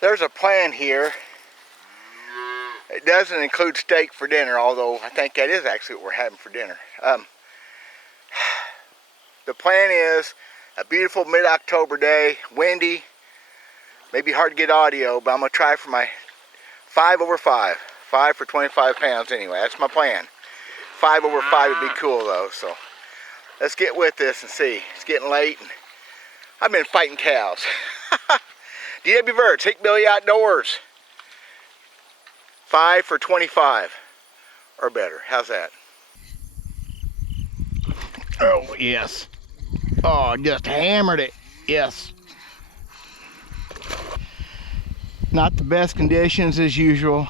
There's a plan here. It doesn't include steak for dinner, although I think that is actually what we're having for dinner. The plan is a beautiful mid-October day, windy, maybe hard to get audio, but I'm going to try for my 5 over 5. 5 for 25 pounds anyway, that's my plan. 5 over 5 would be cool though, so let's get with this and see. It's getting late and I've been fighting cows. DW Bird, take Billy outdoors. 5 for 25 or better. How's that? Oh, yes. Oh, just hammered it. Yes. Not the best conditions as usual.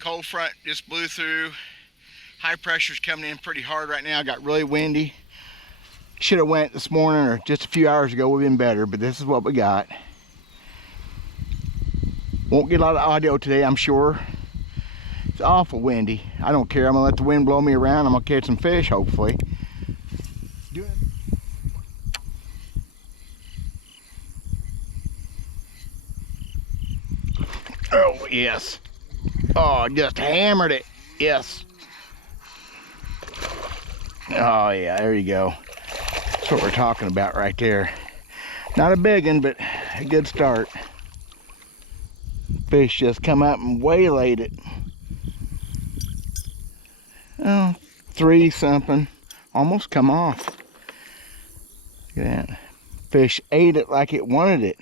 Cold front just blew through. High pressure's coming in pretty hard right now. Got really windy. Should have went this morning or just a few hours ago. Would have been better, but this is what we got. Won't get a lot of audio today, I'm sure. It's awful windy. I don't care. I'm gonna let the wind blow me around. I'm gonna catch some fish, hopefully. Oh, yes. Oh, just hammered it. Yes. Oh, yeah, there you go. That's what we're talking about right there. Not a big one, but a good start. Fish just come up and waylaid it. Oh, 3 something. Almost come off. Look at that. Fish ate it like it wanted it.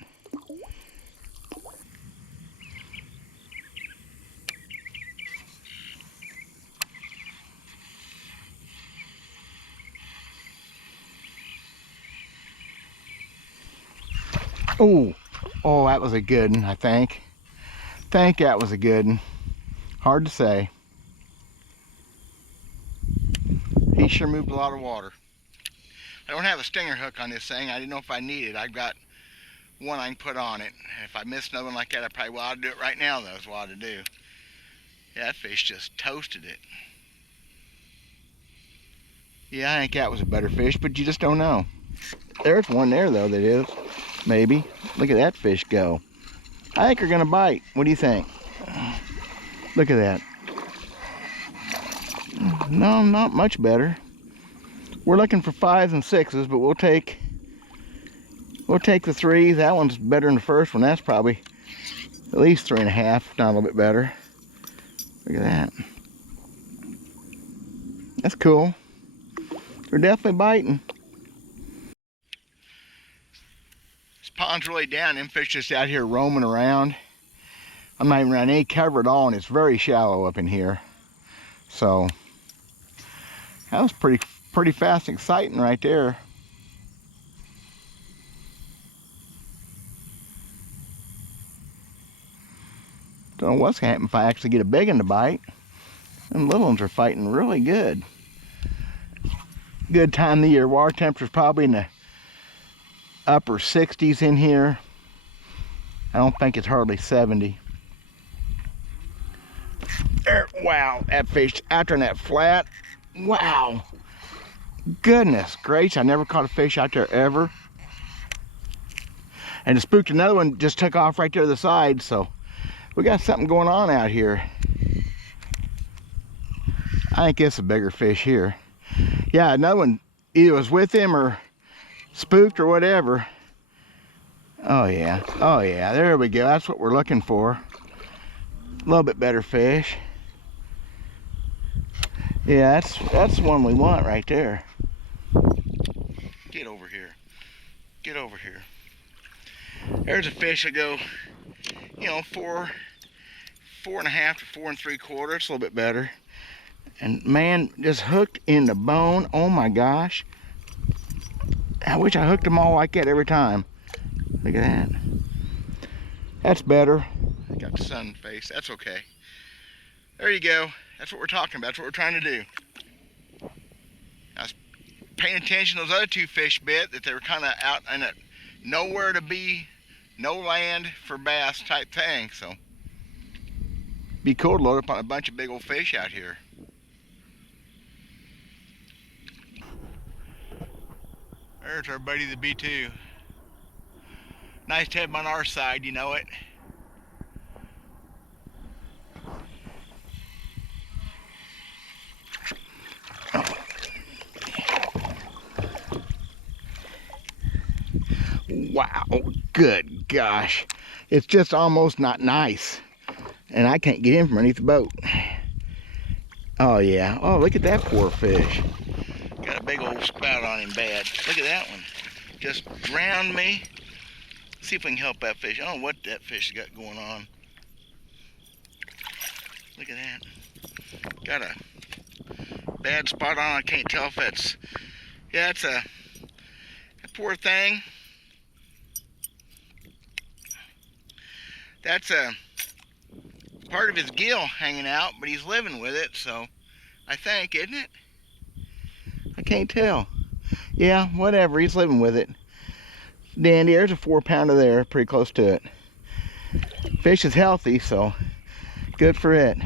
Oh, oh, that was a good one, I think. That was a good one. Hard to say. He sure moved a lot of water. I don't have a stinger hook on this thing. I didn't know if I need it. I've got one I can put on it. If I miss another one like that, I probably ought to do it right now, though, is what I ought to do. Yeah, that fish just toasted it. Yeah, I think that was a better fish, but you just don't know. There's one there, though, that is. Maybe. Look at that fish go. I think they're going to bite. What do you think? Look at that. No, not much better. We're looking for 5s and 6s, but we'll take the 3s. That one's better than the first one. That's probably at least 3.5, if not a little bit better. Look at that. That's cool. They're definitely biting. This pond's really down. Them fish just out here roaming around. I'm not even around any cover at all, and it's very shallow up in here. So that was pretty fast and exciting right there. Don't know what's gonna happen if I actually get a big one to bite. Them little ones are fighting really good. Good time of the year. Water temperature's probably in the upper 60s in here. I don't think it's hardly 70. There, wow, that fish after that flat. Wow. Goodness gracious, I never caught a fish out there ever. And it spooked another one, just took off right there to the side, so we got something going on out here. I think it's a bigger fish here. Yeah, another one either was with him or spooked or whatever. Oh yeah, there we go. That's what we're looking for. A little bit better fish. Yeah, that's the one we want right there. Get over here. Get over here. There's a fish that go, you know, 4.5 to 4 3/4. It's a little bit better. And man, just hooked in the bone. Oh my gosh. I wish I hooked them all like that every time. Look at that. That's better. I got sun face. That's okay. There you go. That's what we're talking about. That's what we're trying to do. I was paying attention to those other 2 fish bit that they were kind of out in a nowhere to be, no land for bass type thing. So be cool to load up on a bunch of big old fish out here. There's our buddy the B2. Nice to have him on our side, you know it. Wow, good gosh. It's just almost not nice. And I can't get in from underneath the boat. Oh yeah, oh look at that poor fish. Got a big old spout on him bad. Look at that one. Just drowned me. See if we can help that fish. I don't know what that fish has got going on. Look at that. Got a bad spot on. I can't tell if that's, yeah, it's a poor thing. That's a part of his gill hanging out, but he's living with it, so I think, isn't it? I can't tell. Yeah, whatever, he's living with it. Dandy, there's a 4-pounder there, pretty close to it. Fish is healthy, so good for it.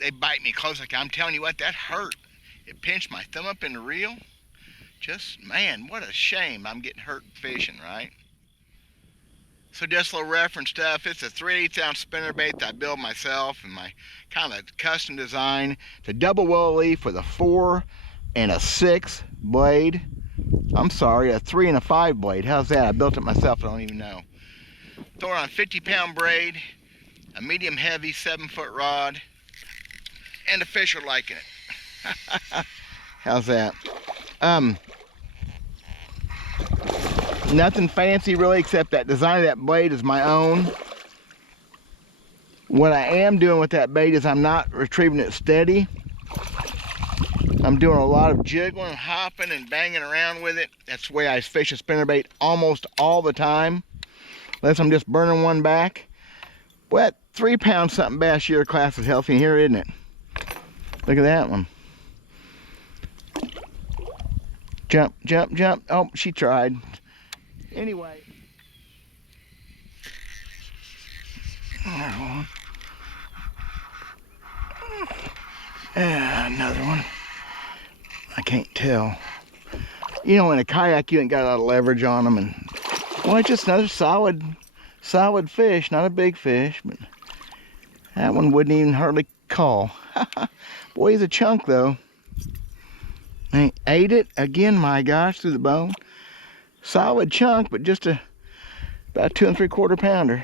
They bite me close. Like I'm telling you what, that hurt. It pinched my thumb up in the reel. Just, man, what a shame I'm getting hurt fishing, right? So just a little reference stuff. It's a 3/8 ounce spinnerbait that I built myself and my kind of a custom design. It's a double willow leaf with a 4 and a 6 blade. I'm sorry, a 3 and a 5 blade. How's that? I built it myself, I don't even know. Throw it on a 50-pound braid, a medium heavy 7-foot rod, and the fish are liking it. How's that? Nothing fancy really, except that design of that blade is my own. What I am doing with that bait is I'm not retrieving it steady. I'm doing a lot of jiggling, hopping, and banging around with it. That's the way I fish a spinnerbait almost all the time, unless I'm just burning one back. Well, that 3-pound something bass year class is healthy here, isn't it? Look at that one. Jump, jump, jump. Oh, she tried. Anyway. There's one. Another one. I can't tell. You know, in a kayak, you ain't got a lot of leverage on them, and well, it's just another solid fish. Not a big fish, but that one wouldn't even hardly call. Boy, he's a chunk though. I ate it again. My gosh, through the bone. Solid chunk, but just about 2 3/4 pounder.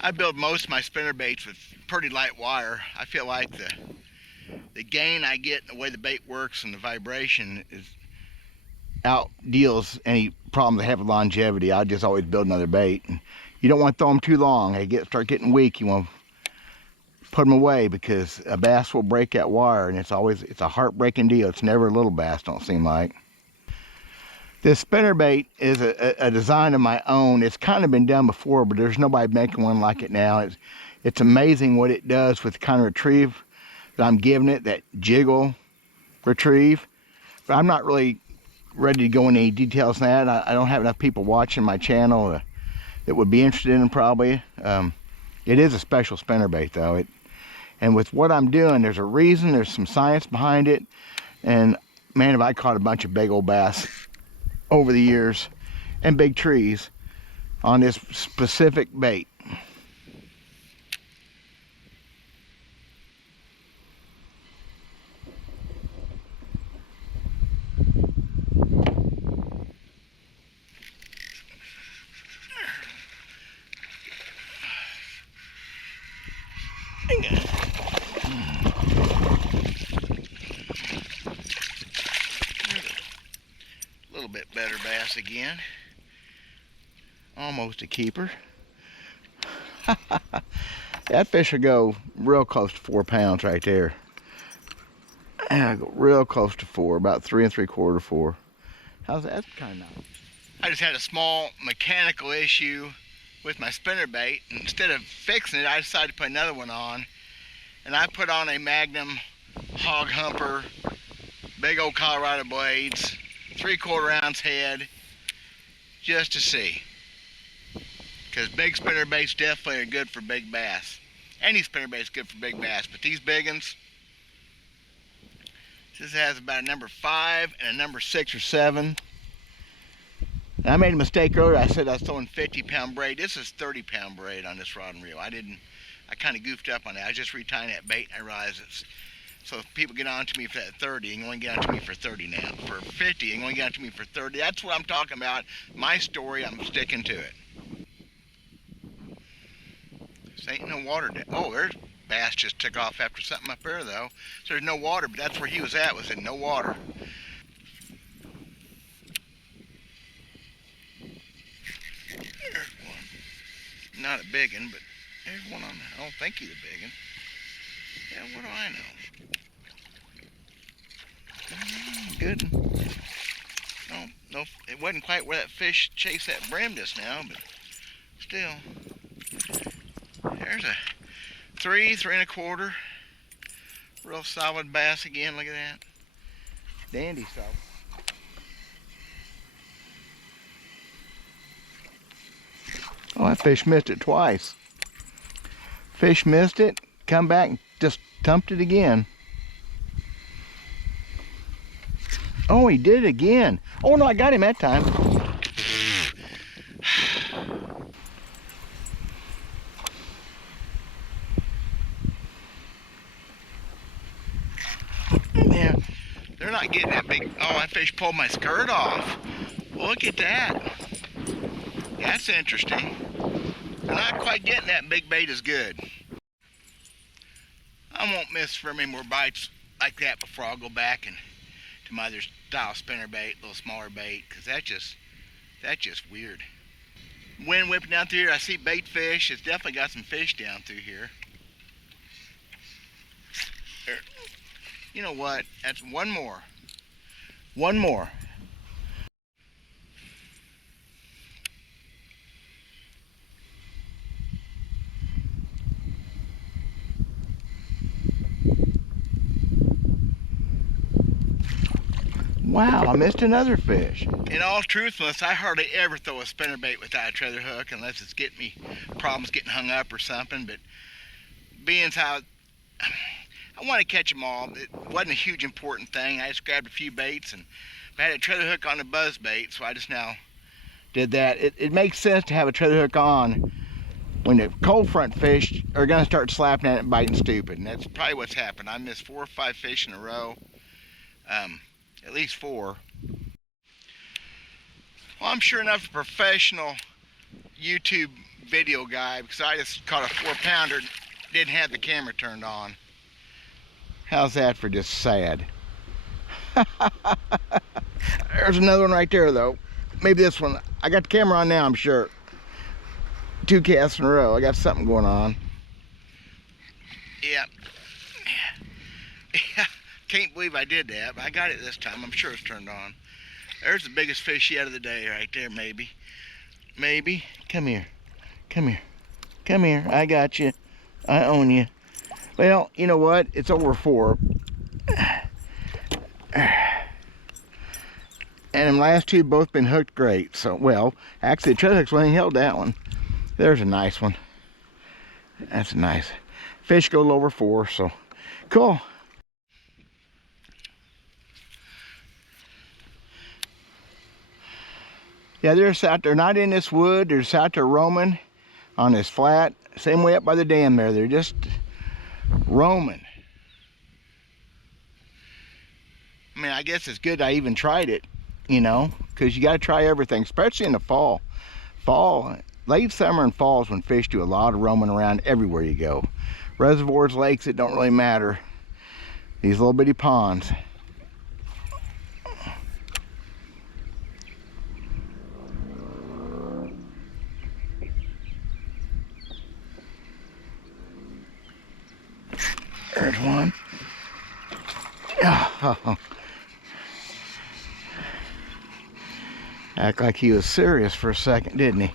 I build most of my spinnerbaits with pretty light wire. I feel like the gain I get and the way the bait works and the vibration is outdeals any problem they have with longevity. I just always build another bait. And you don't want to throw them too long. They start getting weak. You want to put them away because a bass will break that wire, and it's a heartbreaking deal. It's never a little bass, don't seem like. This spinnerbait is a design of my own. It's kind of been done before, but there's nobody making one like it now. It's amazing what it does with the kind of retrieve that I'm giving it, that jiggle retrieve. But I'm not really ready to go into any details on that. I don't have enough people watching my channel that would be interested in it probably. It is a special spinnerbait though. And with what I'm doing, there's a reason, there's some science behind it. And man, have I caught a bunch of big old bass over the years and big trees on this specific bait. A little bit better bass again. Almost a keeper. That fish will go real close to 4 pounds right there. And I go real close to 4, about 3 3/4, 4. How's that? That's kind of nice. I just had a small mechanical issue with my spinnerbait. Instead of fixing it, I decided to put another one on. And I put on a Magnum hog humper, big old Colorado blades, 3/4 ounce head, just to see. Because big spinnerbaits definitely are good for big bass. Any spinnerbait's good for big bass, but these big ones, this has about a number 5 and a number 6 or 7. And I made a mistake earlier. I said I was throwing 50-pound braid. This is 30-pound braid on this rod and reel. I kind of goofed up on that. I was just retying that bait, and I realized it's, so if people get on to me for that 30, you can only get on to me for 30 now. For 50, you can only get on to me for 30. That's what I'm talking about. My story, I'm sticking to it. This ain't no water down. Oh, there's bass just took off after something up there, though. So there's no water, but that's where he was at, was in no water. There's one. Not a big one, but there's one on there. I don't think he's a big one. Yeah, what do I know? Good one. No, it wasn't quite where that fish chased that brim just now, but still. There's a 3.25. Real solid bass again, look at that. Dandy solid. Oh, that fish missed it twice. Fish missed it, come back and just thumped it again. Oh, he did it again. Oh no, I got him that time. Yeah, they're not getting that big. Oh, that fish pulled my skirt off. Look at that. That's interesting. They're not quite getting that big bait as good. I won't miss for many more bites like that before I'll go back and to my other style spinnerbait, a little smaller bait, because that's just weird. Wind whipping down through here. I see bait fish. It's definitely got some fish down through here. There. You know what? That's one more. One more. Wow, I missed another fish. In all truthfulness, I hardly ever throw a spinnerbait without a treaded hook unless it's getting me problems getting hung up or something. But being how I want to catch them all, it wasn't a huge important thing. I just grabbed a few baits, and I had a treaded hook on the buzz bait, so I just now did that. It makes sense to have a treaded hook on when the cold front fish are going to start slapping at it and biting stupid, and that's probably what's happened. I missed 4 or 5 fish in a row. At least 4. Well, I'm sure enough a professional YouTube video guy, because I just caught a 4-pounder, didn't have the camera turned on. How's that for just sad? There's another one right there, though. Maybe this one. I got the camera on now, I'm sure. 2 casts in a row. I got something going on. Yep. Yeah. Can't believe I did that, but I got it this time. I'm sure it's turned on. There's the biggest fish yet of the day right there, maybe. Maybe. Come here. Come here. Come here. I got you. I own you. Well, you know what? It's over 4. And them last 2 both been hooked great. So, well, actually, the tread hook's one held that one. There's a nice one. That's nice. Fish go over 4, so cool. Yeah, they're just out there, not in this wood. They're just out there roaming on this flat. Same way up by the dam there. They're just roaming. I mean, I guess it's good I even tried it, you know, because you got to try everything, especially in the fall. Late summer and fall is when fish do a lot of roaming around everywhere you go. Reservoirs, lakes, it don't really matter. These little bitty ponds. There's one. Oh. Act like he was serious for a second, didn't he?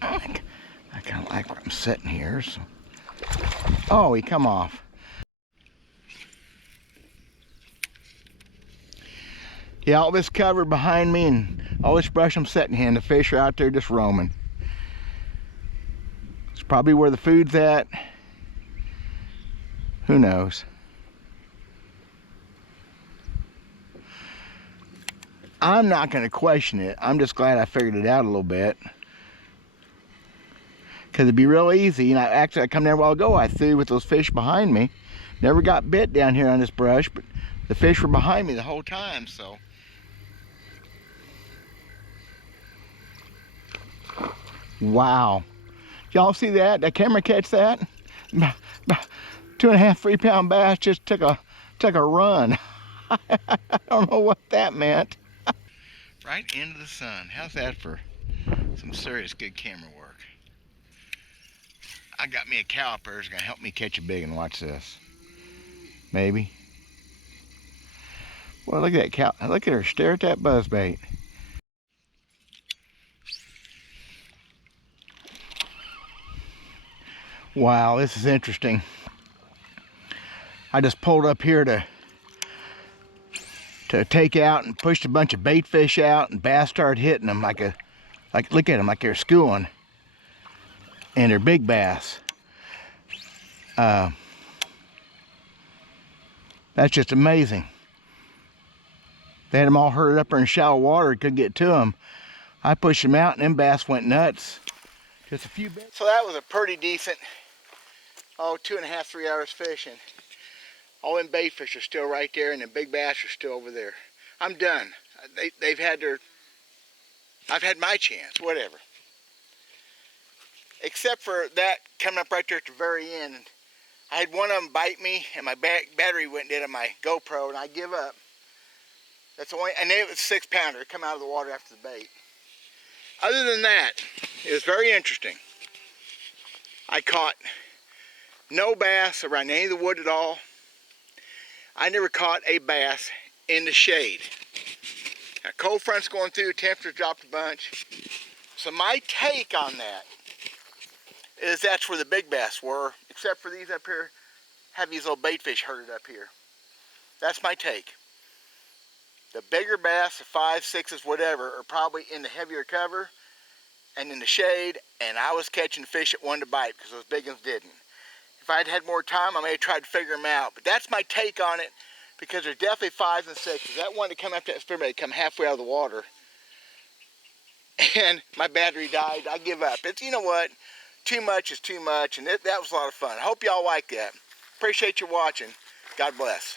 I kind of like where I'm sitting here. So. Oh, he come off. Yeah, all this cover behind me and all this brush I'm sitting in, the fish are out there just roaming. It's probably where the food's at. Who knows? I'm not going to question it. I'm just glad I figured it out a little bit. Because it'd be real easy. And actually, I come there a while ago, I threw with those fish behind me. Never got bit down here on this brush, but the fish were behind me the whole time, so. Wow. Y'all see that? That camera catch that? 2.5, 3 pound bass just took a run. I don't know what that meant. Right into the sun. How's that for some serious good camera work? I got me a caliper that's gonna help me catch a big one. Watch this. Maybe. Well, look at that look at her stare at that buzzbait. Wow, this is interesting. I just pulled up here to take out and pushed a bunch of bait fish out, and bass started hitting them like look at them like they're schooling, and they're big bass. That's just amazing. They had them all herded up there in shallow water, couldn't get to them. I pushed them out and them bass went nuts. Just a few bits. So that was a pretty decent, 2.5, 3 hours fishing. All them bait fish are still right there, and the big bass are still over there. I'm done. They've had their, I've had my chance, whatever. Except for that coming up right there at the very end. I had one of them bite me, and my battery went dead on my GoPro, and I give up. That's the only, and it was a 6-pounder. It come out of the water after the bait. Other than that, it was very interesting. I caught no bass around any of the wood at all. I never caught a bass in the shade. Now, cold front's going through, temperature dropped a bunch. So my take on that is that's where the big bass were, except for these up here, have these little bait fish herded up here. That's my take. The bigger bass, the 5s, 6s, whatever, are probably in the heavier cover and in the shade, and I was catching fish that wanted to bite because those big ones didn't. If I'd had more time, I may have tried to figure them out, but that's my take on it, because there's definitely 5s and 6s. That one to come after that spinnerbait come halfway out of the water, and my battery died. I give up. It's, you know what? Too much is too much, and that was a lot of fun. I hope y'all like that. Appreciate you watching. God bless.